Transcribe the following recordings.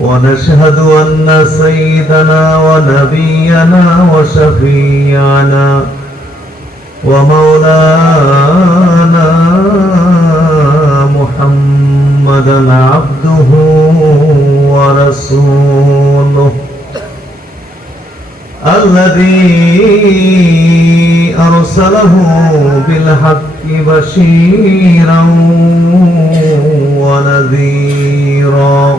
ونشهد أن سيدنا ونبينا وشفيعنا ومولانا محمدا عبده ورسوله الذي أرسله بالحق بشيرا ونذيرا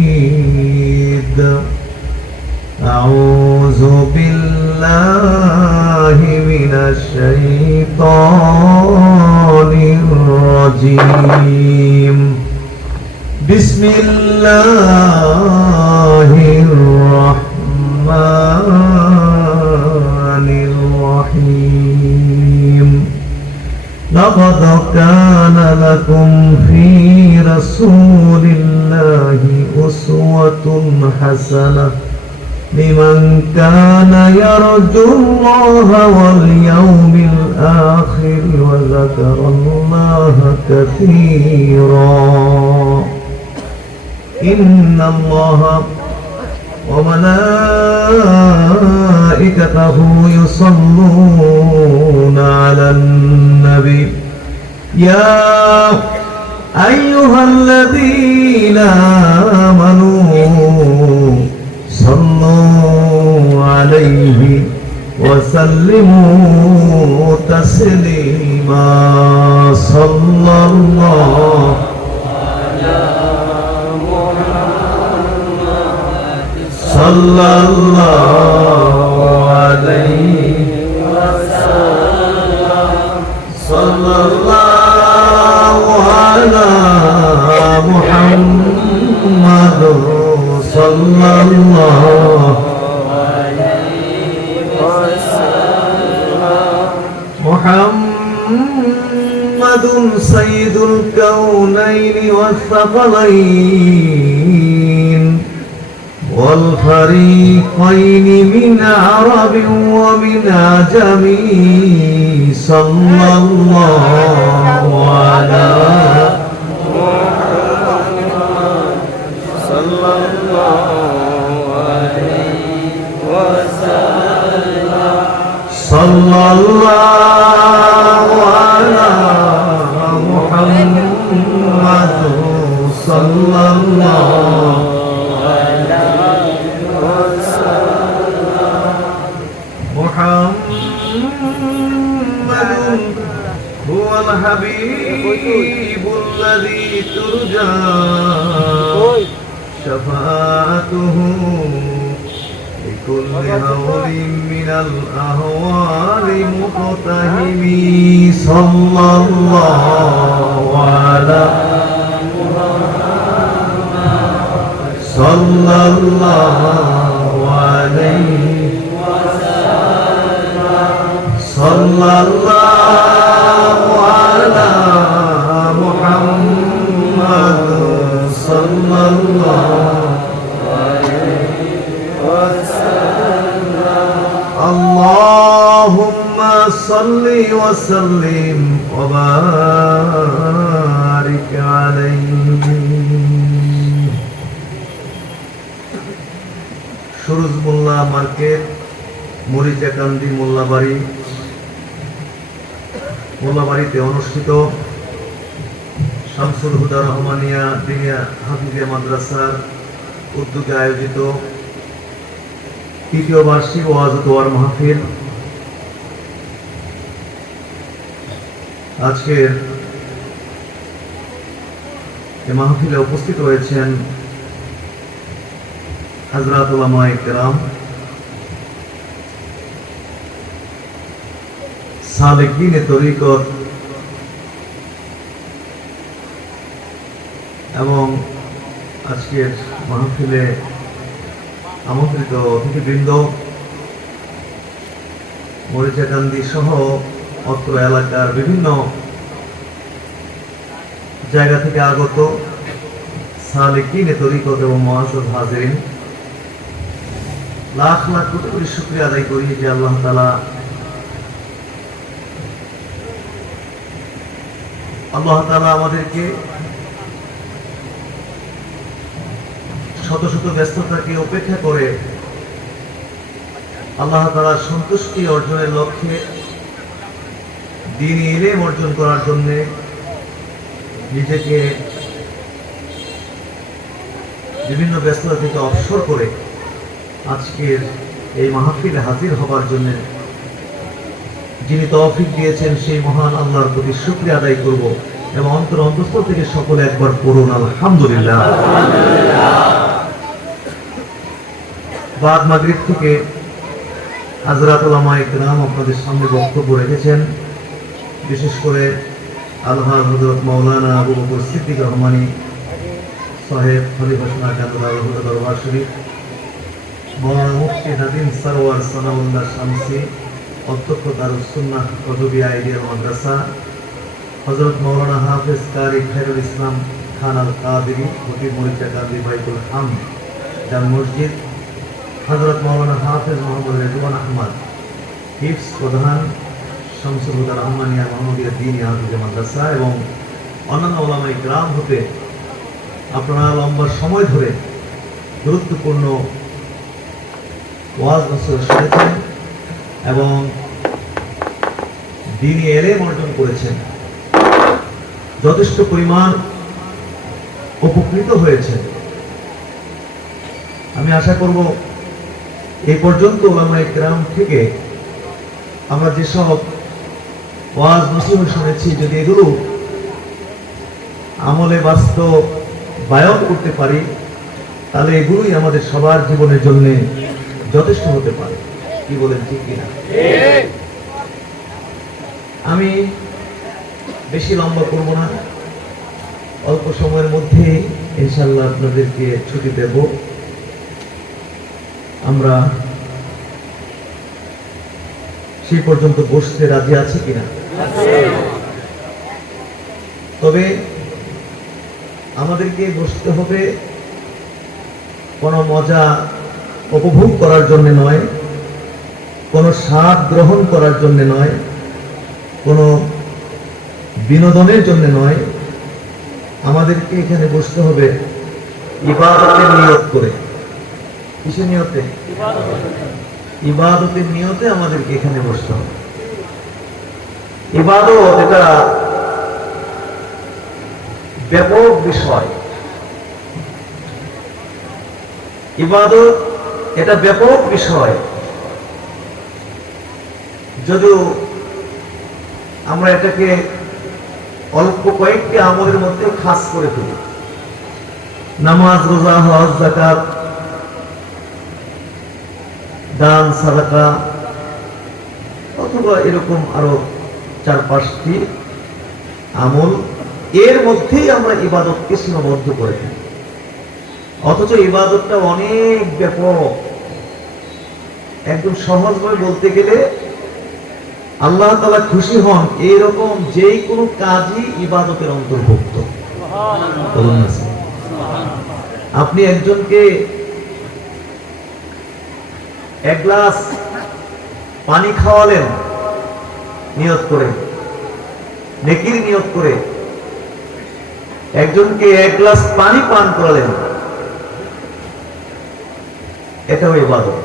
حسنة لمن كان يرجو الله واليوم الآخر وذكر الله كثيرا. إن الله وملائكته يصلون على النبي. يا أيها الذين آمنوا عليه وسلموا تسليما. صلى الله صلى الله عليه صلى الله على محمد. صلى الله محمد سيد الكونين والثقلين والفريقين من عرب ومن عجم صلى الله على صلى الله صلى الله على محمد صلى الله محمد هو الحبيب الذي ترجى شفاعته لكل هول من الأهوال مقتهم صلى الله على صلى الله عليه صلى الله على صل وسلم وبارك عليه সুরজ মোল্লা market Morichakandi Mollabari মোল্লাবাড়িতে অনুষ্ঠিত শামসুল হুদা রহমানিয়া দিনিয়া হাফিজিয়া মাদ্রাসার উদ্যোগে আয়োজিত তৃতীয় বার্ষিক ওয়াজ দোয়ার মাহফিল আজকের এ মাহফিলে উপস্থিত হয়েছেন হাজরাত ওলামা ইকরাম তরিকত, এবং আজকের মাহফিলে আমন্ত্রিত অতিথিবৃন্দ মরিচাকান্দি সহ অত্র এলাকার বিভিন্ন জায়গা থেকে আগত সালেকিন তরিকত এবং মহাসদ হাজিরিন। লাখ লাখ কোটি কোটি শুক্রিয়া আদায় করি যে আল্লাহ তালা আল্লাহ তালা আমাদেরকে শত শত ব্যস্ততাকে উপেক্ষা করে আল্লাহ তালা সন্তুষ্টি অর্জনের লক্ষ্যে দিন ইলেম অর্জন করার জন্যে নিজেকে বিভিন্ন ব্যস্ততা থেকে অবসর করে আজকের এই মাহফিলে হাজির হবার জন্য যিনি তৌফিক দিয়েছেন, সেই মহান আল্লাহর প্রতি শুক্রিয়া আদায় করব এবং অন্তর অন্তঃস্থল থেকে সকলে একবার পড়ুন, আলহামদুলিল্লাহ। বাদ মাগরিব থেকে হাজরাত ওলামা ইকরাম আপনাদের সামনে বক্তব্য রেখেছেন। বিশেষ করে আলহাজ হজরত মৌলানা আবু বকর সিদ্দিক রহমানী সাহেব কান্দুল্লাহ রহমত দরবার শরীফ মৌলানা মুফতি নাদিম সরওয়ার সানাউল্লাহ শামসি, অধ্যক্ষ দারুসুন্নাহ কদবিয়া আইডিয়াল মাদ্রাসা হজরত মৌলানা হাফেজ কারি খায়রুল ইসলাম খান আল কাদেরি হকিম মরিচা কাদি বাইকুল হাম, জাম মসজিদ হজরত মৌলানা হাফেজ মোহাম্মদ রেজওয়ান আহমদ হিফস প্রধান রহমানিয়া দিন মাদ্রাসা এবং অন্যান্য ওলামাই গ্রাম হতে আপনারা লম্বা সময় ধরে গুরুত্বপূর্ণ ওয়াজ নসর শুনেছেন এবং দিনই অর্জন করেছেন। যথেষ্ট পরিমাণ উপকৃত হয়েছে আমি আশা করব এই পর্যন্ত ওলামাই গ্রাম থেকে আমরা যেসব ওয়াজ নসিহ শুনেছি যদি এগুলো আমলে বাস্তব বায়ন করতে পারি, তাহলে এগুলোই আমাদের সবার জীবনের জন্য যথেষ্ট হতে পারে। কি বলেন, ঠিক কিনা? আমি বেশি লম্বা করব না। অল্প সময়ের মধ্যে ইনশাল্লাহ আপনাদেরকে ছুটি দেব। আমরা সেই পর্যন্ত বসতে রাজি আছে কিনা? তবে আমাদেরকে বসতে হবে কোনো মজা উপভোগ করার জন্য নয়, কোনো স্বাদ গ্রহণ করার জন্য নয়, কোনো বিনোদনের জন্য নয়। আমাদেরকে এখানে বসতে হবে ইবাদতের নিয়ত করে। কিসের নিয়তে? ইবাদতের নিয়তে আমাদেরকে এখানে বসতে হবে। ইবাদত এটা ব্যাপক বিষয়। ইবাদত এটা ব্যাপক বিষয়। যদিও আমরা এটাকে অল্প কয়েকটি আমলের মধ্যে খাস করে ফেলি। নামাজ, রোজা, হজ জাকাত দান, সাদাকা, অথবা এরকম আরও চার পাঁচটি আমল, এর মধ্যেই আমরা ইবাদতকে সীমাবদ্ধ করে থাকি। অথচ ইবাদতটা অনেক ব্যাপক। একদম সহজভাবে বলতে গেলে আল্লাহ তালা খুশি হন এইরকম যে কোনো কাজই ইবাদতের অন্তর্ভুক্ত। আপনি একজনকে এক গ্লাস পানি খাওয়ালেন নিয়ত করে। নেকির নিয়ত করে। একজনকে এক গ্লাস পানি পান করালেন। এটাও ইবাদত।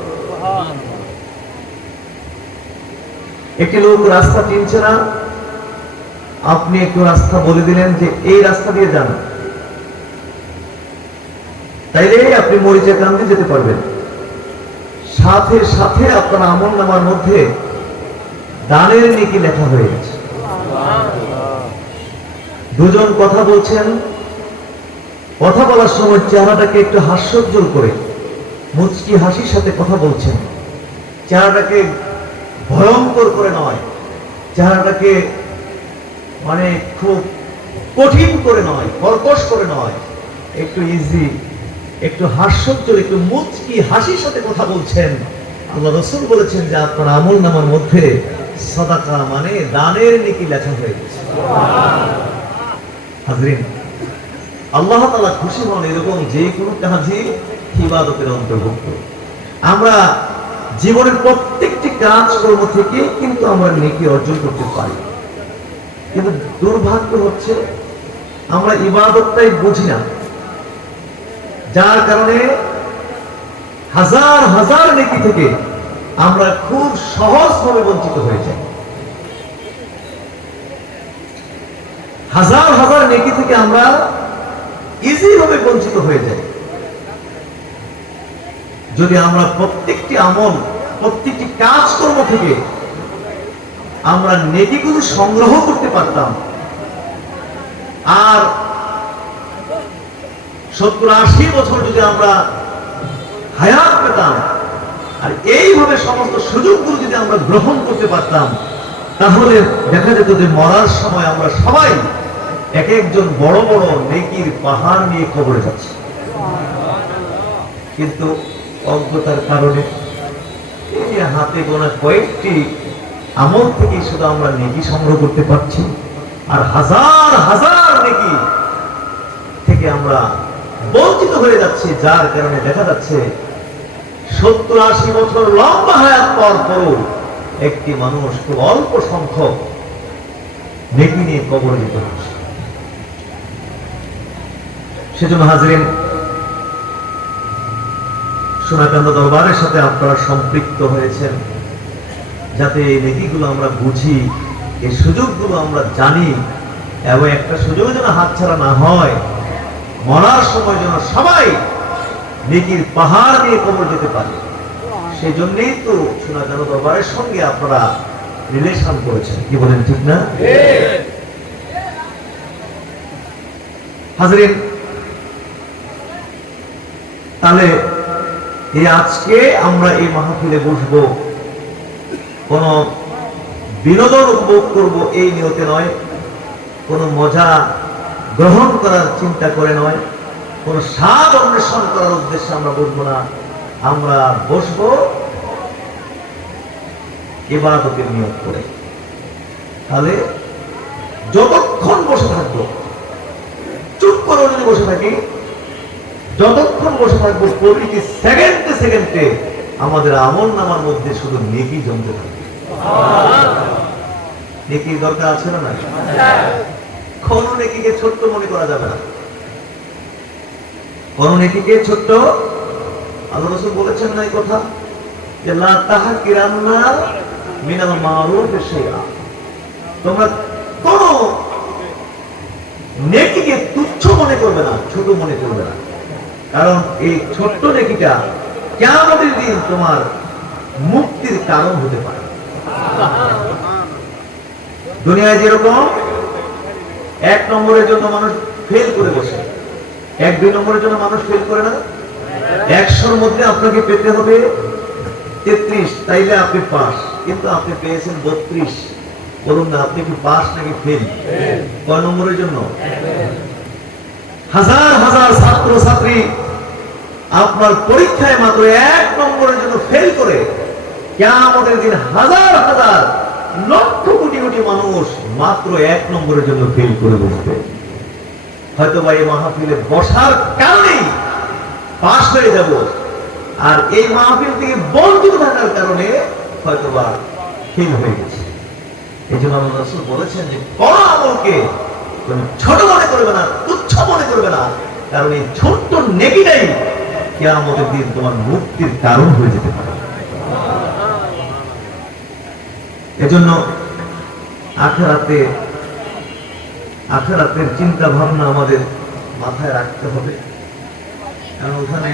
একটি লোক রাস্তা চিনছে না। আপনি একটু রাস্তা বলে দিলেন যে এই রাস্তা দিয়ে যান। তাইলে আপনি মরিচা কান্দে যেতে পারবেন। সাথে সাথে আপনার আমল নামার মধ্যে দানের নেকি লেখা হয়ে গেছে। দুজন কথা বলছেন, কথা বলার সময় চেহারাটাকে একটু হাস্যোজ্জ্বল করে মুচকি হাসির সাথে কথা বলছেন। চেহারাটাকে ভয়ঙ্কর করে নয়, চেহারাটাকে মানে খুব কঠিন করে নয়, কর্কশ করে নয়। একটু ইজি একটু হাস্যোজ্জ্বল, একটু মুচকি হাসির সাথে কথা বলছেন। আল্লাহ রসুল বলেছেন যে আপনার আমল নামার মধ্যে সদাকা মানে দানের নিকি লেখা হয়ে গেছে। আল্লাহ তাআলা খুশি হন এরকম যে কোনো কাজই ইবাদতের অন্তর্ভুক্ত। আমরা জীবনের প্রত্যেকটি কাজকর্ম থেকে কিন্তু আমরা নেকি অর্জন করতে পারি। কিন্তু দুর্ভাগ্য হচ্ছে, আমরা ইবাদতটাই বুঝি না। যার কারণে হাজার হাজার নেকি থেকে আমরা খুব সহজভাবে বঞ্চিত হয়ে যাই। হাজার হাজার নেকি থেকে আমরা ইজি ভাবে বঞ্চিত হয়ে যাই। যদি আমরা প্রত্যেকটি আমল, প্রত্যেকটি কাজকর্ম থেকে আমরা নেকিগুলো সংগ্রহ করতে পারতাম, আর সত্তর আশি বছর যদি আমরা হায়াত পেতাম আর এইভাবে সমস্ত সুযোগগুলো যদি আমরা গ্রহণ করতে পারতাম, তাহলে দেখা যেত যে মরার সময় আমরা সবাই এক একজন বড় বড় নেকির পাহাড় নিয়ে কবরে যাচ্ছি। কিন্তু অজ্ঞতার কারণে এই যে হাতে গোনা কয়েকটি আমল থেকে শুধু আমরা নেকি সংগ্রহ করতে পারছি, আর হাজার হাজার নেকি থেকে আমরা বঞ্চিত হয়ে যাচ্ছি, যার কারণে দেখা যাচ্ছে সত্তর আশি বছর লম্বা হায়াত পর পরও একটি মানুষ খুব অল্প সংখ্যক নেকি নিয়ে কবরে যেতে হচ্ছে সেজন্য হাজরিন সোনাকান্ত দরবারের সাথে আপনারা সম্পৃক্ত হয়েছেন। যাতে এই নীতিগুলো আমরা বুঝি, এই সুযোগগুলো আমরা জানি, এবং একটা সুযোগ যেন হাতছাড়া না হয়, মরার সময় যেন সবাই নেকির পাহাড় নিয়ে কবর যেতে পারে। সেই জন্যই তো সোনাকান্ত দরবারের সঙ্গে আপনারা রিলেশন করেছেন। কি বলেন, ঠিক না? হাজরিন, তাহলে এই আজকে আমরা এই মাহফিলে বসবো। কোন বিনোদন উপভোগ করব এই নিয়তে নয়। কোন মজা গ্রহণ করার চিন্তা করে নয়। কোন স্বাদ অন্বেষণ করার উদ্দেশ্যে আমরা বসবো না। আমরা বসবো ইবাদতের নিয়োগ করে। তাহলে যতক্ষণ বসে থাকব চুপ করে যদি বসে থাকি যতক্ষণ বসে থাকব প্রতিটি সেকেন্ডে সেকেন্ডে আমাদের আমল নামার মধ্যে শুধু নেকি জমতে থাকবে। নেকির দরকার আছে না নাই? কোন নেকিকে ছোট্ট মনে করা যাবে না। কোন নেকিকে ছোট্ট? আল্লাহ রসুল বলেছেন না এই কথা? যে তাহা কিরান্না মিনাল মারুফ শাইআ। তোমরা কোন নেকিকে তুচ্ছ মনে করবে না, ছোট মনে করবে না। কারণ এই ছোট্ট নেকিটা কেমন দিন তোমার মুক্তির কারণ হতে পারে। দুনিয়ায় যেরকম এক নম্বরের জন্য মানুষ ফেল করে বসে এক দুই নম্বরের জন্য মানুষ ফেল করে না? একশোর মধ্যে আপনাকে পেতে হবে তেত্রিশ, তাইলে আপনি পাস। কিন্তু আপনি পেয়েছেন বত্রিশ। বলুন না, আপনি কি পাস নাকি ফেল কয় নম্বরের জন্য? হাজার হাজার ছাত্র ছাত্রী আপনার পরীক্ষায় মাত্র এক নম্বরের জন্য ফেল করে কেমতের দিন হাজার হাজার লক্ষ কোটি কোটি মানুষ মাত্র এক নম্বরের জন্য ফেল করে বসবে। হয়তো বা এই মাহফিলে বসার কারণেই পাশ হয়ে যাব। আর এই মাহফিল থেকে বঞ্চিত থাকার কারণে হয়তো বা ফেল হয়ে গেছে। এই জন্য আল্লাহ রাসূল বলেছেন যে বড় আমলকে তুমি ছোট মনে করবে না, তুচ্ছ মনে করবে না। কারণ এই ছোট্ট নেকিটাই কেয়ামতের দিন তোমার মুক্তির কারণ হয়ে যেতে পারে। এজন্য আখেরাতে আখেরাতের চিন্তা ভাবনা আমাদের মাথায় রাখতে হবে। কারণ ওখানে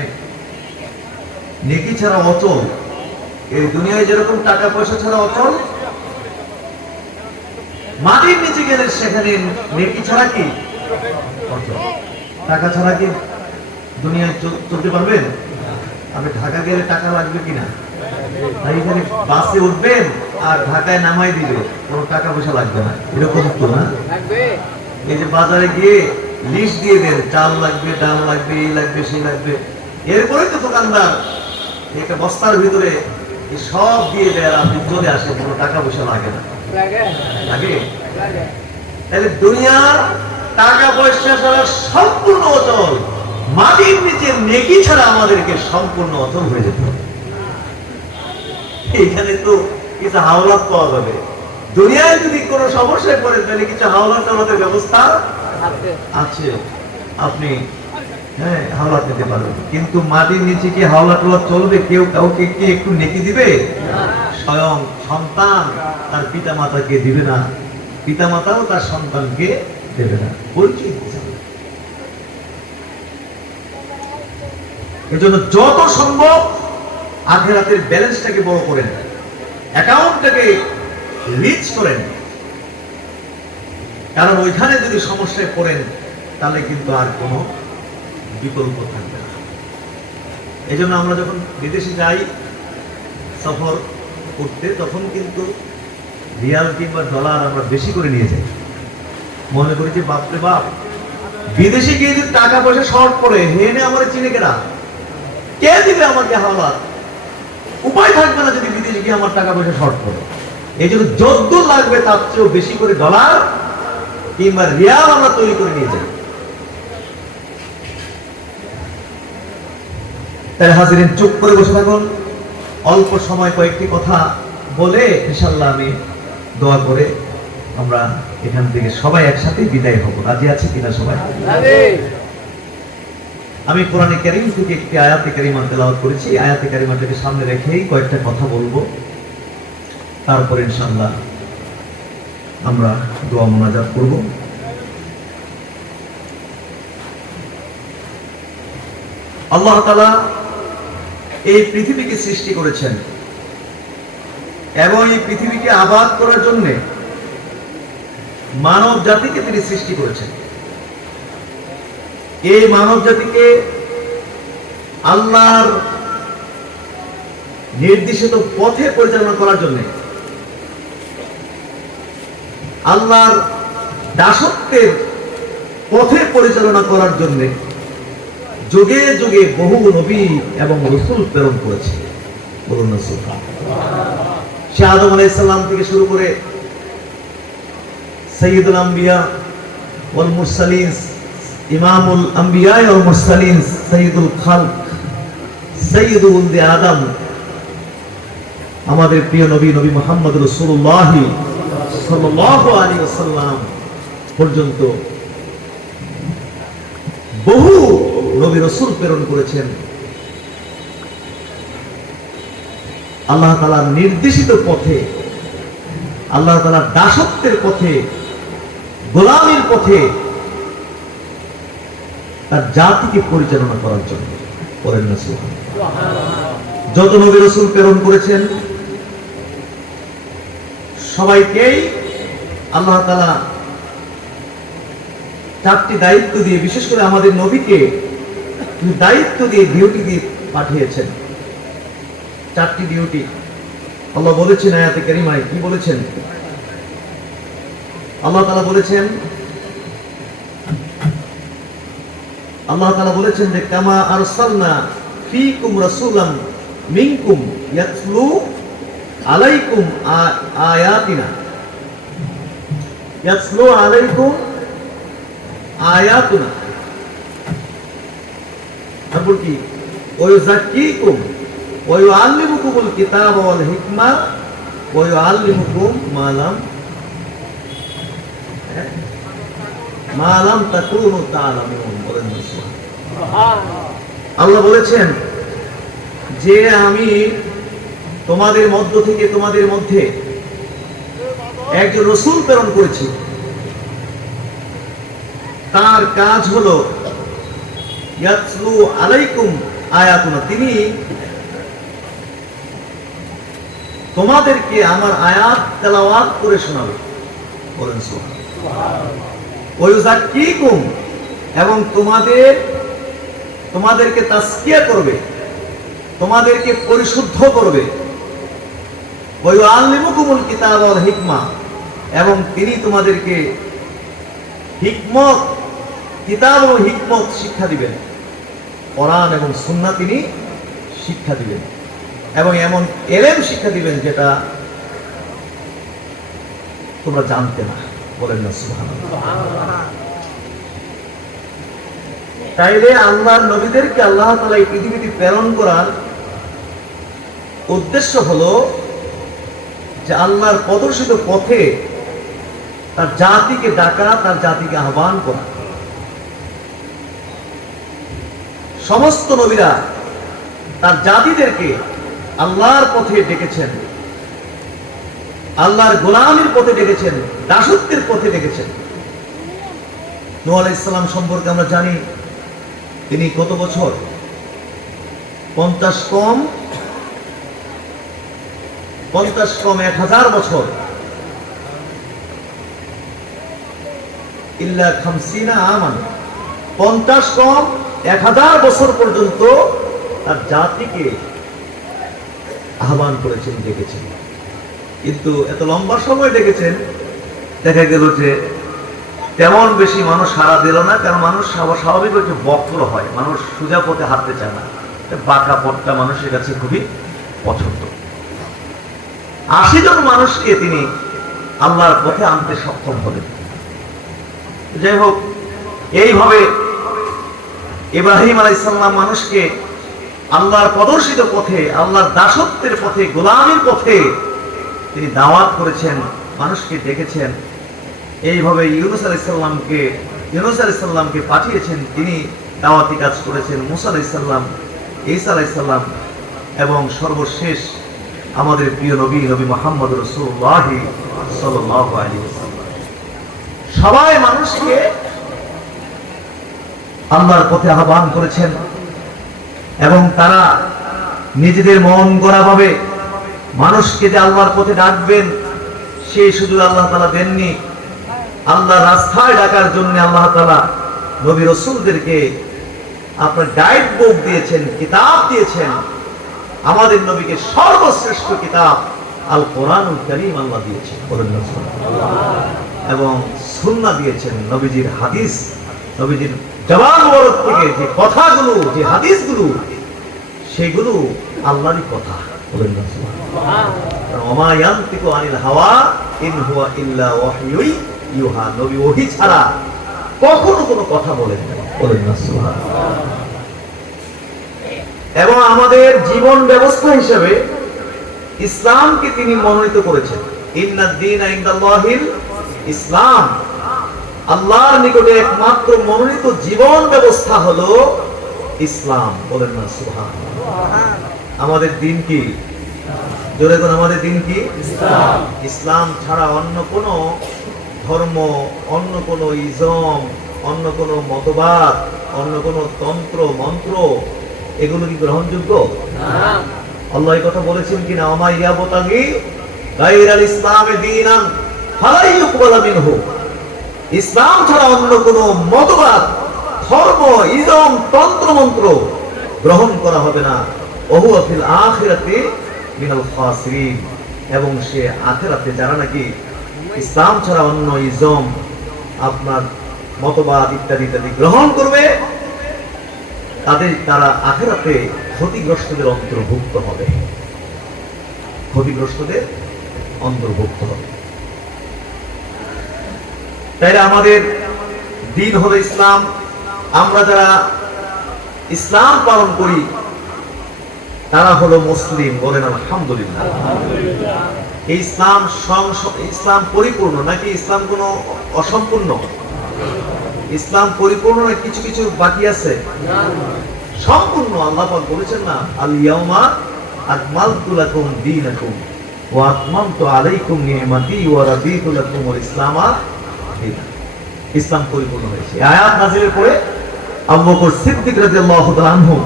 নেকি ছাড়া অচল। এই দুনিয়ায় যেরকম টাকা পয়সা ছাড়া অচল, মাটির নিচে গেলে সেখানে নেকি ছাড়া কি অচল? টাকা ছাড়া কি দুনিয়ায় চলতে পারবেন আপনি ঢাকা গেলে টাকা লাগবে কিনা এখানে বাসে উঠবেন আর ঢাকায় নামাই দিবে, কোনো টাকা পয়সা লাগবে না। এরকম তো না? এই যে বাজারে গিয়ে লিস্ট দিয়ে দেন চাল লাগবে ডাল লাগবে এই লাগবে সেই লাগবে। এরপরে তো দোকানদার। একটা বস্তার ভিতরে সব দিয়ে দেয় আপনি চলে আসে কোনো টাকা পয়সা লাগে না। লাগে? তাহলে দুনিয়া টাকা পয়সা ছাড়া সম্পূর্ণ অচল। মাটির নিচে নেকি ছাড়া আমাদেরকে সম্পূর্ণ অচল হয়ে যেত এখানে তো কিছু হাওলাত পাওয়া যাবে। দুনিয়ায় যদি কোনো সমস্যায় পড়ে তাহলে কিছু হাওলাত টাওলাতের ব্যবস্থা আছে। আপনি হ্যাঁ হাওলাত নিতে পারবেন। কিন্তু মাটির নিচে কি হাওলা টোলা চলবে? কেউ কাউকে কি একটু নেকি দিবে? স্বয়ং সন্তান তার পিতা মাতাকে দিবে না। পিতা মাতাও তার সন্তানকে দেবে না। পরিচয় এজন্য যত সম্ভব আখেরাতের ব্যালেন্সটাকে বড় করেন। অ্যাকাউন্টটাকে রিচ করেন। কারণ ওইখানে যদি সমস্যায় পড়েন, তাহলে কিন্তু আর কোনো বিকল্প থাকবে না। এই জন্য আমরা যখন বিদেশে যাই, সফর করতে, তখন কিন্তু রিয়াল কিংবা ডলার আমরা বেশি করে নিয়ে যাই। মনে করি যে, বাপরে বাপ, বিদেশে গিয়ে যদি টাকা পয়সা শর্ট পড়ে হেনে আমার চিনে কেনা কে দিবে আমাকে হাওলাত? উপায় থাকবে না যদি বিদেশে গিয়ে আমার টাকা পয়সা শর্ট পড়ে। এই জন্য যত লাগবে তার চেয়েও বেশি করে ডলার কিংবা রিয়াল আমরা তৈরি করে নিয়ে যাই। তাই হাজিরিন, চুপ করে বসে থাকুন। অল্প সময় কয়েকটি কথা বলে ইনশাল্লাহ আমি দোয়া করে আমরা এখান থেকে সবাই একসাথে বিদায় হব। রাজি আছে কিনা সবাই? আমি কোরআনে কারীম থেকে একটি আয়াতে কারিমা তেলাওয়াত করেছি। আয়াতে কারিমাটাকে সামনে রেখেই কয়েকটা কথা বলব। তারপর ইনশাল্লাহ আমরা দোয়া মোনাজাত করব। আল্লাহ তাআলা এই পৃথিবীকে সৃষ্টি করেছেন এবং এই পৃথিবীকে আবাদ করার জন্য মানব জাতিকে তিনি সৃষ্টি করেছেন। এই মানব জাতিকে আল্লাহর নির্দেশিত পথে পরিচালনা করার জন্য আল্লাহর দাসত্বের পথে পরিচালনা করার জন্য যুগে যুগে বহু নবী এবং রসুল প্রেরণ করেছে। সে আদম আলাইসাল্লাম থেকে শুরু করে আম্বিয়া মুরসালিন, ইমামুল সৈয়দুল খালক আদম। আমাদের প্রিয় নবী নবী মোহাম্মদ রসুল্লাহ পর্যন্ত বহু নবী রসুল প্রেরণ করেছেন। আল্লাহ তালার নির্দেশিত পথে, আল্লাহ তালার দাসত্বের পথে, গোলামীর পথে তার জাতিকে পরিচালনা করার জন্য করেন না যত নবী রসুল প্রেরণ করেছেন সবাইকেই আল্লাহ তালা চারটি দায়িত্ব দিয়ে, বিশেষ করে আমাদের নবীকে দায়িত্ব দিয়ে ডিউটি দিয়ে পাঠিয়েছেন। চারটি ডিউটি আল্লাহ বলেছেন আয়াতে কারিমায়, কি বলেছেন? আল্লাহ তাআলা বলেছেন, আল্লাহ তাআলা বলেছেন যে, কামা আরসালনা ফীকুম রাসূলাম মিনকুম ইয়াতলু আলাইকুম আয়াতিনা। ইয়াতলু আলাইকুম আয়াতুনা। তারপর কি? ওয়ুজাক্কিকুম ওয়ুআল্লিমুকুমুল কিতাব ওয়াল হিকমা ওয়ুআল্লিমুকুম মা লাম মা লাম তাকুনু বলেন আল্লাহ বলেছেন যে আমি তোমাদের মধ্য থেকে, তোমাদের মধ্যে একজন রসুল প্রেরণ করেছি তার কাজ হলো আলাইকুম আয়াতুনা। তিনি তোমাদেরকে আমার আয়াত তেলাওয়াত করে শোনাবে। বলেন ওয়ুজাক্কিকুম এবং তোমাদের, তোমাদেরকে তাসকিয়া করবে, তোমাদেরকে পরিশুদ্ধ করবে। হিকমা এবং তিনি তোমাদেরকে হিকমত, কিতাব হিকমত শিক্ষা দিবেন। কোরআন এবং সুন্না তিনি শিক্ষা দিবেন। এবং এমন এলেম শিক্ষা দিবেন যেটা তোমরা জানতে না। বলেন না, সুবহানাল্লাহ। তাইলে আল্লাহর নবীদেরকে আল্লাহ তালা এই প্রেরণ করার উদ্দেশ্য হলো যে আল্লাহর প্রদর্শিত পথে তার জাতিকে ডাকা, তার জাতিকে আহ্বান করা। সমস্ত নবীরা তার জাতিদেরকে আল্লাহর পথে ডেকেছেন, আল্লাহর গোলামের পথে ডেকেছেন, দাসত্বের পথে ডেকেছেন। নূহ আলাইহিস সালাম সম্পর্কে আমরা জানি তিনি কত বছর? পঞ্চাশ কম পঞ্চাশ কম এক হাজার বছর। ইল্লা খামসিনা আমান। পঞ্চাশ কম এক হাজার বছর পর্যন্ত তার জাতিকে আহ্বান করেছেন কিন্তু এত লম্বা সময় ডেকেছেন, দেখা গেল যে তেমন বেশি মানুষ সারা দিল না, কারণ মানুষ স্বাভা- স্বাভাবিক হচ্ছে বক্র হয়। মানুষ সোজা পথে হাঁটতে চায় না। বাঁকা পথটা মানুষের কাছে খুবই পছন্দ। আশি জন মানুষকে তিনি আল্লাহর পথে আনতে সক্ষম হলেন। যাই হোক, এইভাবে ইব্রাহিম আলাইসাল্লাম মানুষকে আল্লাহর প্রদর্শিত পথে, আল্লাহর দাসত্বের পথে, গোলামের পথে তিনি দাওয়াত করেছেন, মানুষকে ডেকেছেন। এইভাবে ইউনুস আলাইসাল্লামকে ইউনুস আলাইসাল্লামকে পাঠিয়েছেন, তিনি দাওয়াতি কাজ করেছেন। মুসা আলাইসাল্লাম, ঈসা আলাইসাল্লাম এবং সর্বশেষ আমাদের প্রিয় নবী নবী মোহাম্মদ রসুল্লাহ সাল্লাহ আলী সবাই মানুষকে আল্লাহর পথে আহ্বান করেছেন এবং তারা নিজেদের মন গড়া ভাবে মানুষকে যে আল্লাহর পথে ডাকবেন, সেই সুযোগ আল্লাহ তালা দেননি। আল্লাহ রাস্তায় ডাকার জন্য আল্লাহ তালা নবী রসুলদেরকে আপনার গাইড বুক দিয়েছেন, কিতাব দিয়েছেন। আমাদের নবীকে সর্বশ্রেষ্ঠ কিতাব আল কোরআন করিম আল্লাহ সুবহানাল্লাহ। এবং সুন্না দিয়েছেন নবীজির হাদিস, নবীজির জবান মোবারক থেকে যে কথাগুলো, যে হাদিসগুলো, সেগুলো আল্লাহরই কথা কখনো কোনো কথা বলেন। এবং আমাদের জীবন ব্যবস্থা হিসেবে ইসলামকে তিনি মনোনীত করেছেন। ইসলাম। আল্লাহর নিকটে একমাত্র মনোনীত জীবন ব্যবস্থা হলো ইসলাম। বলেন না সুবহান আমাদের দিন কি? জোরে কোন আমাদের দিন কি? ইসলাম ছাড়া অন্য কোন ধর্ম, অন্য কোন ইজম, অন্য কোন মতবাদ, অন্য কোন তন্ত্র, মন্ত্র এগুলো কি গ্রহণযোগ্য? আল্লাহ কথা বলেছেন কিনা আমা ইয়াবতাগি গায়রাল ইসলামে দীনান ফালাই ইউকবালা মিনহু। ইসলাম ছাড়া অন্য কোন মতবাদ ধর্ম ইজম তন্ত্র মন্ত্র গ্রহণ করা হবে না। ওহু ফিল আখিরাতে মিনাল খাসিরিন। এবং সে আখিরাতে যারা নাকি ইসলাম ছাড়া অন্য ইজম আপনার মতবাদ ইত্যাদি ইত্যাদি গ্রহণ করবে তাদের তারা আখেরাতে ক্ষতিগ্রস্তদের অন্তর্ভুক্ত হবে। ক্ষতিগ্রস্তদের অন্তর্ভুক্ত হবে। তাইলে আমাদের দিন হলো ইসলাম। আমরা যারা ইসলাম পালন করি, তারা হলো মুসলিম বলেন আলহামদুলিল্লাহ। ইসলাম ইসলাম পরিপূর্ণ নাকি ইসলাম কোনো অসম্পূর্ণ? ইসলাম পরিপূর্ণ না কিছু কিছু বাকি আছে? সম্পূর্ণ আল্লাহ বলেছেন না আল দীনাকুম ওয়া আলাইকুম ওয়া ইসলামা। ইসলাম পরিপূর্ণ হয়েছে। আয়াত নাযিলের পরে আবু বকর সিদ্দিক রাদিয়াল্লাহু তাআলা আনহু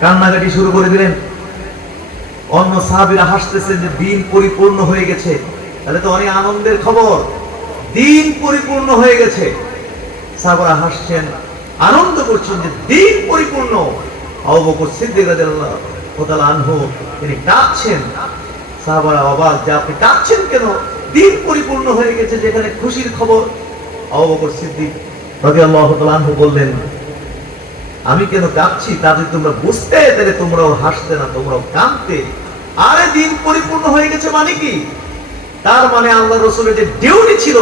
কান্নাকাটি শুরু করে দিলেন। অন্য সাহাবীরা হাসতেছেন যে দিন পরিপূর্ণ হয়ে গেছে। তাহলে তো অনেক আনন্দের খবর। দিন পরিপূর্ণ হয়ে গেছে। সাহাবারা হাসছেন, আনন্দ করছেন যে দিন পরিপূর্ণ। আবু বকর সিদ্দিক আনহু, তিনি কাঁদছেন। সাহাবারা অবাক যে আপনি কাঁদছেন কেন? দিন পরিপূর্ণ হয়ে গেছে যেখানে খুশির খবর। আবু বকর সিদ্দিক বললেন, আমি কেন কাঁদছি? তা যদি তোমরা বুঝতে, তাহলে তোমরাও হাসতে না, তোমরাও কাঁদতে। আরে দিন পরিপূর্ণ হয়ে গেছে মানে কি? তার মানে আল্লাহ রসুলের যে ডিউটি ছিল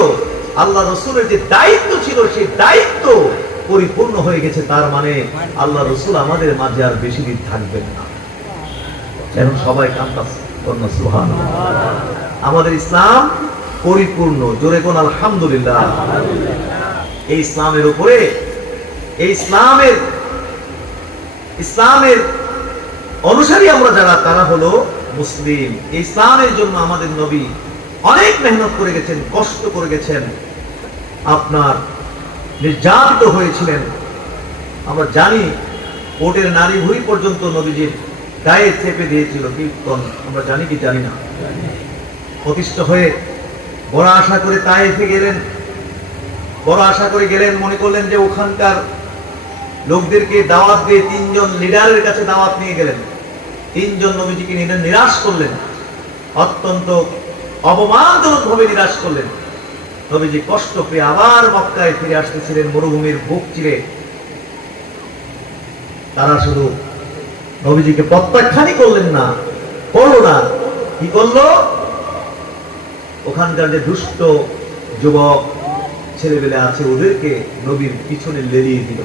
আল্লাহ রসুলের যে দায়িত্ব ছিল, সেই দায়িত্ব পরিপূর্ণ হয়ে গেছে। তার মানে আল্লাহ রসুল আমাদের মাঝে আর বেশি দিন থাকবেন না। এখন সবাই কান্তাস সুহান আমাদের ইসলাম পরিপূর্ণ। জোরে কোন আলহামদুলিল্লাহ। এই ইসলামের উপরে, এই ইসলামের ইসলামের অনুসারী আমরা যারা, তারা হলো মুসলিম। ইসলামের জন্য আমাদের নবী অনেক মেহনত করে গেছেন, কষ্ট করে গেছেন। আপনার নির্যাতিত হয়েছিলেন। আমরা জানি কোর্টের নারী ভুঁড়ি পর্যন্ত নবীজির গায়ে চেপে দিয়েছিল কীর্তন। আমরা জানি কি জানি না। প্রতিষ্ঠ হয়ে বড় আশা করে তাইফে গেলেন। বড় আশা করে গেলেন, মনে করলেন যে ওখানকার লোকদেরকে দাওয়াত দিয়ে তিনজন লিডারের কাছে দাওয়াত নিয়ে গেলেন। তিনজন নবীজিকে নিরাশ করলেন। অত্যন্ত অপমানজনক ভাবে নিরাশ করলেন। নবীজি কষ্ট পেয়ে আবার মক্কায় ফিরে আসতেছিলেন মরুভূমির বুক চিরে, তারা শুধু নবীজিকে প্রত্যাখ্যানই করলেন না, করল না। কি করল? ওখানকার যে দুষ্ট যুবক ছেলেবেলে আছে, ওদেরকে নবীর পিছনে লেলিয়ে দিল।